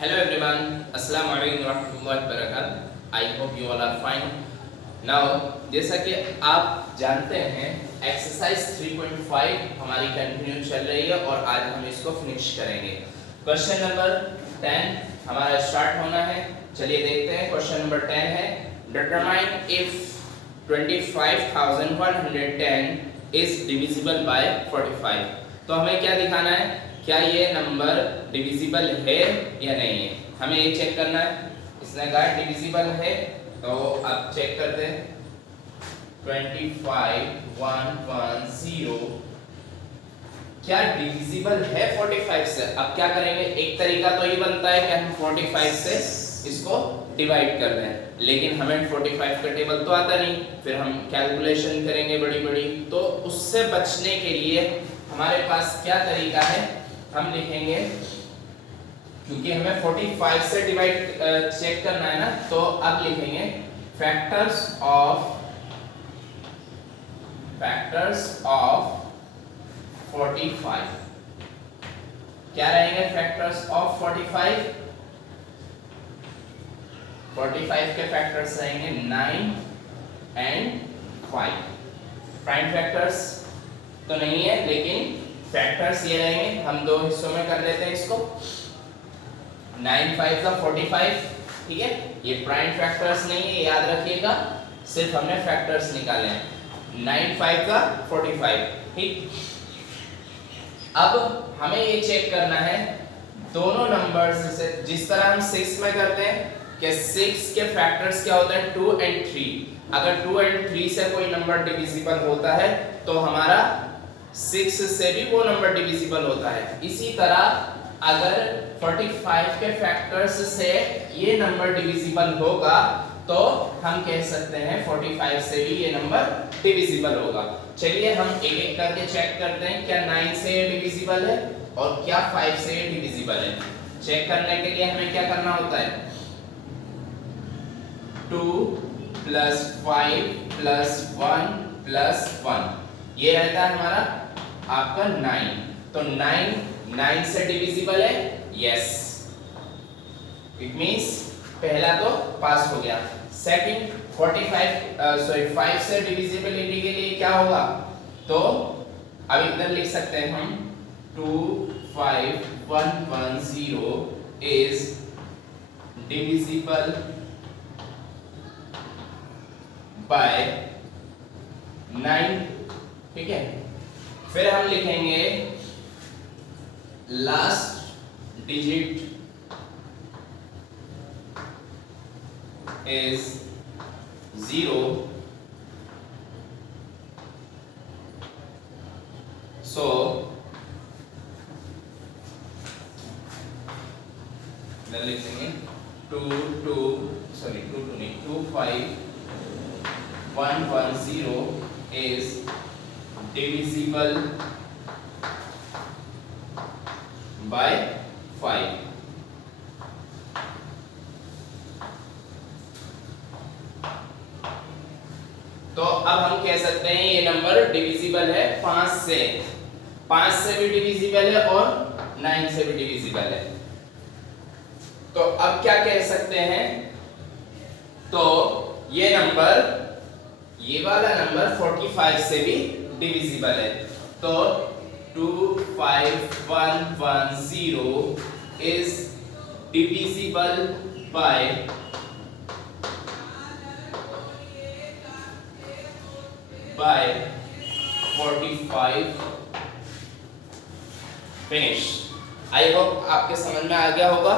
Hello everyone, Assalamu alaikum warahmatullahi wabarakatuh. I hope you all are fine. Now, जैसा कि आप जानते हैं एक्सरसाइज 3.5 हमारी कंटिन्यू चल रही है और आज हम इसको फिनिश करेंगे। क्वेश्चन नंबर 10 हमारा स्टार्ट होना है। चलिए देखते हैं। क्वेश्चन नंबर 10 है determine if 25,110 is divisible by 45। तो हमें क्या दिखाना है, क्या ये नंबर डिविजिबल है या नहीं है, हमें ये चेक करना है। इसने कहा डिविजिबल है, तो अब चेक करते हैं। 25,110 क्या डिविजिबल है 45 से? अब क्या करेंगे, एक तरीका तो ये बनता है कि हम 45 से इसको डिवाइड कर दें, लेकिन हमें 45 का टेबल तो आता नहीं, फिर हम कैलकुलेशन करेंगे बड़ी बड़ी। तो उससे बचने के लिए हमारे पास क्या तरीका है, हम लिखेंगे, क्योंकि हमें 45 से डिवाइड चेक करना है ना, तो अब लिखेंगे फैक्टर्स ऑफ 45। क्या रहेंगे फैक्टर्स ऑफ 45? 45 के फैक्टर्स रहेंगे 9 एंड 5। प्राइम फैक्टर्स तो नहीं है, लेकिन फैक्टर्स ये रहेंगे। हम दो हिस्सों में कर लेते हैं इसको। 9 5 का 45, ठीक है। ये प्राइम फैक्टर्स नहीं है, याद रखिएगा, सिर्फ हमने फैक्टर्स निकाले हैं। 9 5 का 45, ठीक। अब हमें ये चेक करना है दोनों नंबर्स से, जिस तरह हम 6 में करते हैं कि 6 के फैक्टर्स क्या होते हैं 2 एंड 3। अगर 2 एंड 3 से कोई नंबर डिविजिबल होता है तो हमारा 6 से भी वो नंबर डिविजिबल होता है। इसी तरह अगर 45 के फैक्टर्स से ये नंबर डिविजिबल होगा तो हम कह सकते हैं 45 से भी ये नंबर डिविजिबल होगा। चलिए हम एक एक करके चेक करते हैं, क्या 9 से डिविजिबल है और क्या 5 से डिविजिबल है। चेक करने के लिए हमें क्या करना होता है, 2 + 5 + 1 + 1, ये रहता है हमारा आपका 9। तो 9 से डिविजिबल है, यस, इट मींस पहला तो पास हो गया। सेकंड 5 से डिविजिबिलिटी के लिए क्या होगा, तो अब इधर लिख सकते हैं हम 25,110 इज डिविजिबल बाय 9, ठीक है। फिर हम लिखेंगे last digit is 0, so then लिखेंगे 25,110 is divisible by 5। तो अब हम कह सकते हैं ये नंबर डिविजिबल है 5 से भी डिविजिबल है और 9 से भी डिविजिबल है। तो अब क्या कह सकते हैं, तो ये नंबर, ये वाला नंबर 45 से भी डिविजिबल है। तो 25,110 is divisible by 45। Finish. I hope आपके समझ में आ गया होगा,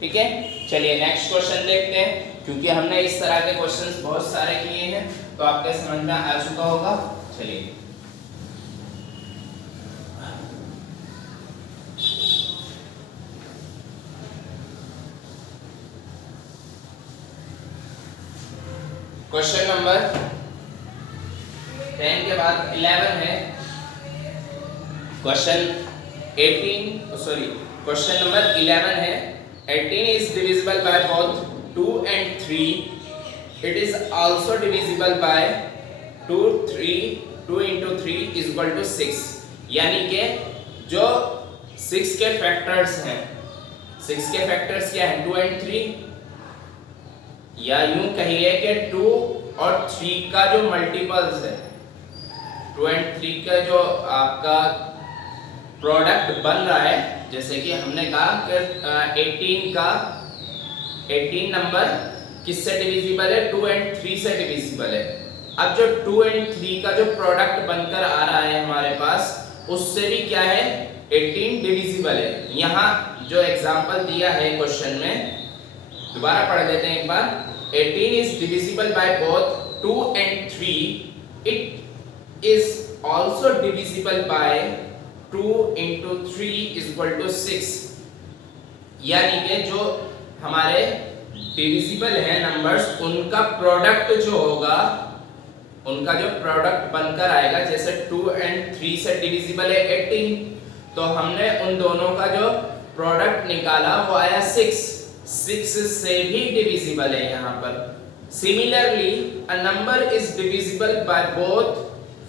ठीक है। चलिए नेक्स्ट क्वेश्चन देखते हैं, क्योंकि हमने इस तरह के क्वेश्चंस बहुत सारे किए हैं तो आपके समझ में आ चुका होगा। चलिए क्वेश्चन नंबर 10 के बाद 11 है। क्वेश्चन नंबर 11 है। 18 is divisible by both 2 and 3. It is also divisible by 2 into 3 is equal to 6। यानी कि जो 6 के फैक्टर्स हैं 6 के फैक्टर्स क्या हैं 2 एंड 3, या यूं कहिए कि 2 और 3 का जो मल्टीपल्स है 2 एंड 3 का जो आपका प्रोडक्ट बन रहा है, जैसे कि हमने कहा कि 18 नंबर किससे डिविजिबल है 2 एंड 3 से डिविजिबल है। अब जो 2 एंड 3 का जो प्रोडक्ट बनकर आ रहा है हमारे पास, उससे भी क्या है 18 डिविजिबल है। यहाँ जो एग्जांपल दिया है क्वेश्चन में, दोबारा पढ़ लेते हैं एक बार। 18 is divisible by both 2 and 3, it is also divisible by 2 into 3 is equal to 6। यानी कि जो हमारे डिविजिबल है नंबर्स, उनका प्रोडक्ट जो होगा, उनका जो प्रोडक्ट बनकर आएगा, जैसे 2 एंड 3 से डिविजिबल है 18, तो हमने उन दोनों का जो प्रोडक्ट निकाला वो आया 6 से भी डिविजिबल है यहाँ पर। Similarly a number is divisible by both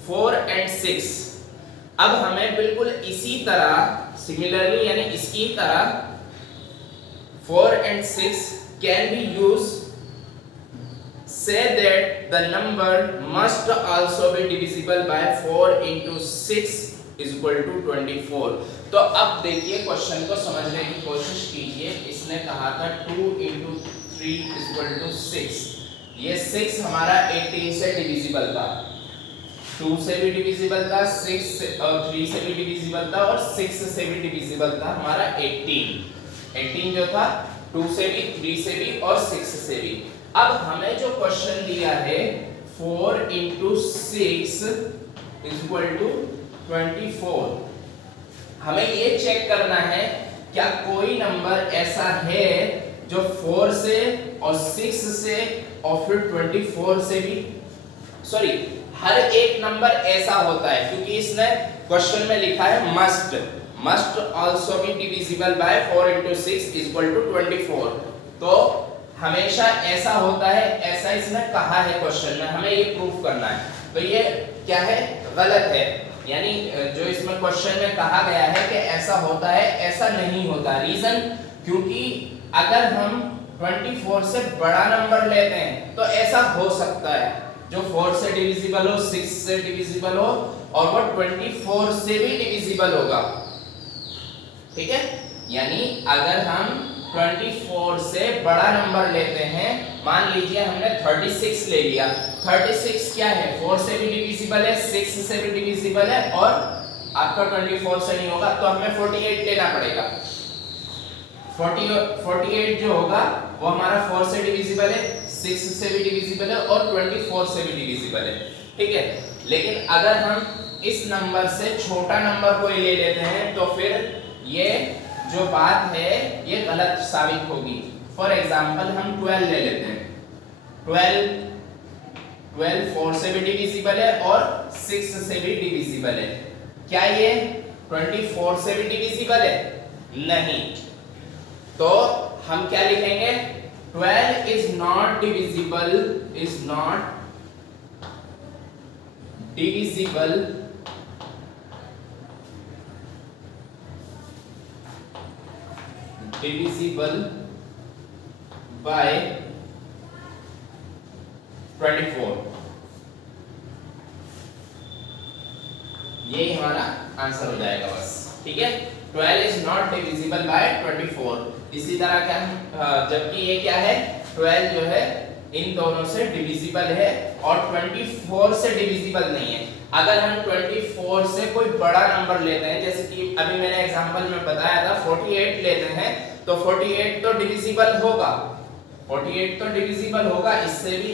4 and 6। अब हमें बिल्कुल इसी तरह सिमिलरली यानी इसकी तरह 4 and 6 can be used, say that the number must also be divisible by 4 into 6 is equal to 24। तो अब देखिए क्वेश्चन को समझने की कोशिश कीजिए। इसने कहा था 2 into 3 is equal to 6, ये 6 हमारा 18 से डिविजिबल था, 2 से भी डिविजिबल था, 6 से और 3 से भी डिविजिबल था, और 6 से भी डिविजिबल था हमारा 18 जो था 2 से भी, 3 से भी और 6 से भी। अब हमें जो क्वेश्चन दिया है 4 into 6 is equal to 24, हमें ये चेक करना है क्या कोई नंबर ऐसा है जो 4 से और 6 से और फिर 24 से भी, सॉरी हर एक नंबर ऐसा होता है, क्योंकि इसने क्वेश्चन में लिखा है must also be divisible by 4 into 6 is equal to 24। तो हमेशा ऐसा होता है, ऐसा इसने कहा है क्वेश्चन में, हमें ये प्रूफ करना है। तो ये क्या है गलत है, यानी जो इसमें क्वेश्चन में कहा गया है कि ऐसा होता है, ऐसा नहीं होता। रीजन क्योंकि अगर हम 24 से बड़ा नंबर लेते हैं तो ऐसा हो सकता है जो 4 से डिविजिबल हो, 6 से डिविजिबल हो और वो 24 से भी डिविजिबल होगा, ठीक है। यानी अगर हम 24 से बड़ा नंबर लेते हैं, मान लीजिए हमने 36 ले लिया, 36 क्या है 4 से भी डिविजिबल है, 6 से भी डिविजिबल है और आपका 24 से नहीं होगा, तो हमें 48 लेना पड़ेगा। 48 जो होगा वो हमारा 4 से डिविजिबल है, 6 से भी डिविजिबल है और 24 से भी डिविजिबल है, ठीक है। लेकिन अगर हम इस नंबर से छोटा नंबर कोई ले लेते हैं तो फिर ये जो बात है ये गलत साबित होगी। फॉर एग्जांपल हम 12 ले लेते हैं, 12 4 से भी डिविजिबल है और 6 से भी डिविजिबल है। क्या ये 24 से भी डिविजिबल है? नहीं। तो हम क्या लिखेंगे? 12 is not divisible by 24। यही हमारा आंसर हो जाएगा बस, ठीक है। 12 is not divisible by 24। इसी तरह क्या जबकि ये क्या है 12 जो है इन दोनों से डिविजिबल है और 24 से डिविजिबल नहीं है। अगर हम 24 से कोई बड़ा नंबर लेते हैं, जैसे कि अभी मैंने एग्जांपल में बताया था 48 लेते हैं, तो 48 तो डिविजिबल होगा, 48 तो डिविजिबल होगा इससे भी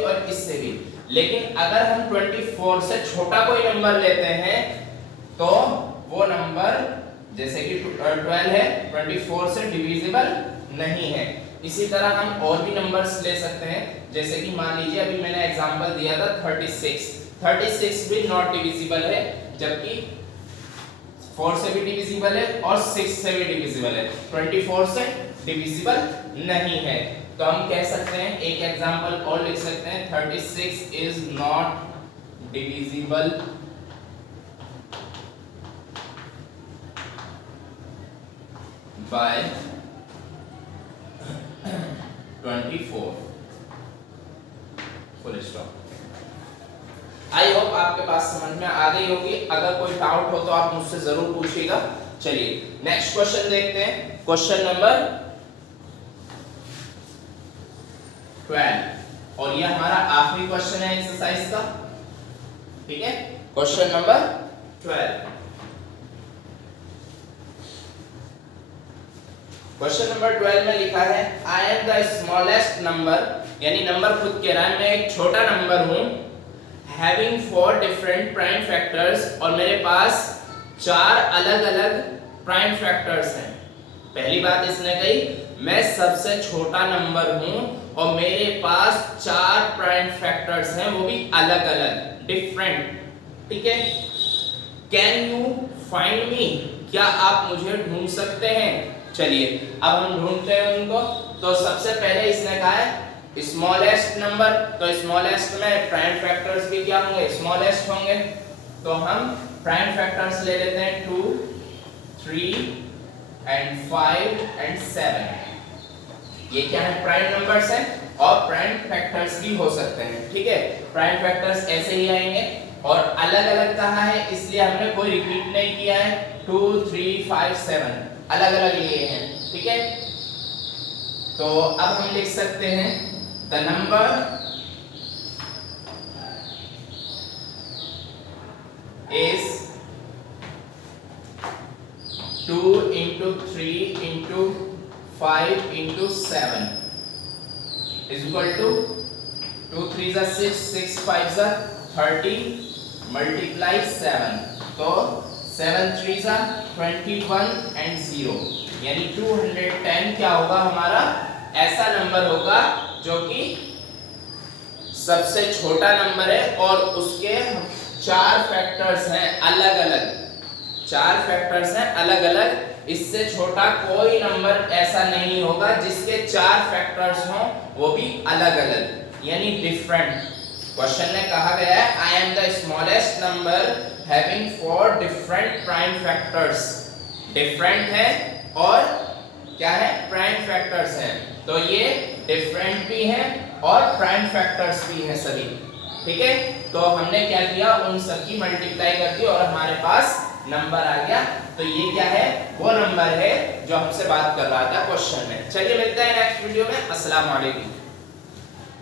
और इससे भी। लेकिन अगर हम 24 से छोटा कोई नंबर लेते हैं तो वो नंबर जैसे कि 12 है 24 से डिविजिबल नहीं है। इसी तरह हम और भी नंबर्स ले सकते हैं, जैसे कि मान लीजिए अभी मैंने एग्जांपल दिया था 36 भी नॉट डिविजिबल है, जबकि 4 से भी डिविजिबल है और 6 से भी डिविजिबल है, 24 से डिविजिबल नहीं है। तो हम कह सकते हैं एक एग्जांपल और लिख सकते हैं 36 is not divisible by 24 full stop. I hope आपके पास समझ में आ गई होगी। अगर कोई डाउट हो तो आप मुझसे जरूर पूछिएगा। चलिए नेक्स्ट क्वेश्चन देखते हैं, क्वेश्चन नंबर 12 और ये हमारा आखिरी क्वेश्चन है एक्सरसाइज का, ठीक है। क्वेश्चन नंबर 12, क्वेश्चन नंबर 12 में लिखा है I am the smallest number, यानी नंबर खुद कह रहा है मैं एक छोटा नंबर हूं, having 4 different prime factors, और मेरे पास 4 अलग अलग प्राइम फैक्टर्स हैं। पहली बात इसने कही मैं सबसे छोटा नंबर हूं और मेरे पास 4 प्राइम फैक्टर्स हैं, वो भी अलग अलग डिफरेंट, ठीक है। कैन यू फाइंड मी, क्या आप मुझे ढूंढ सकते हैं। चलिए अब हम ढूंढते हैं उनको। तो सबसे पहले इसने कहा है स्मॉलेस्ट नंबर, तो स्मॉलेस्ट में प्राइम फैक्टर्स भी क्या होंगे, स्मॉलेस्ट होंगे। तो हम प्राइम फैक्टर्स ले लेते हैं 2, 3 एंड 5 एंड 7। ये क्या है, प्राइम नंबर्स हैं और प्राइम फैक्टर्स भी हो सकते हैं, ठीक है। प्राइम फैक्टर्स ऐसे ही आएंगे और अलग अलग कहा है इसलिए हमने कोई रिपीट नहीं किया है। 2, 3, 5, 7 अलग अलग लिए हैं, ठीक है। तो अब हम लिख सकते हैं the number is 2 into 3 into 5 into 7 is equal to 2 3s are 6, 6 5s are 30 multiply 7, तो 7 3s are 21 and 0, यानी 210 क्या होगा हमारा, ऐसा नंबर होगा जो कि सबसे छोटा नंबर है और उसके 4 फैक्टर्स हैं अलग अलग, 4 फैक्टर्स हैं अलग अलग। इससे छोटा कोई नंबर ऐसा नहीं होगा जिसके 4 फैक्टर्स हों वो भी अलग अलग, यानी डिफरेंट। क्वेश्चन में कहा गया है I am the smallest number having 4 different prime factors, different है और क्या है, प्राइम फैक्टर्स हैं। तो ये डिफरेंट भी हैं और प्राइम फैक्टर्स भी हैं सभी, ठीक है। तो हमने क्या किया, उन सब की मल्टीप्लाई कर दी और हमारे पास नंबर आ गया। तो ये क्या है, वो नंबर है जो हमसे बात कर रहा था क्वेश्चन में। चलिए मिलते हैं नेक्स्ट वीडियो में। अस्सलाम वालेकुम।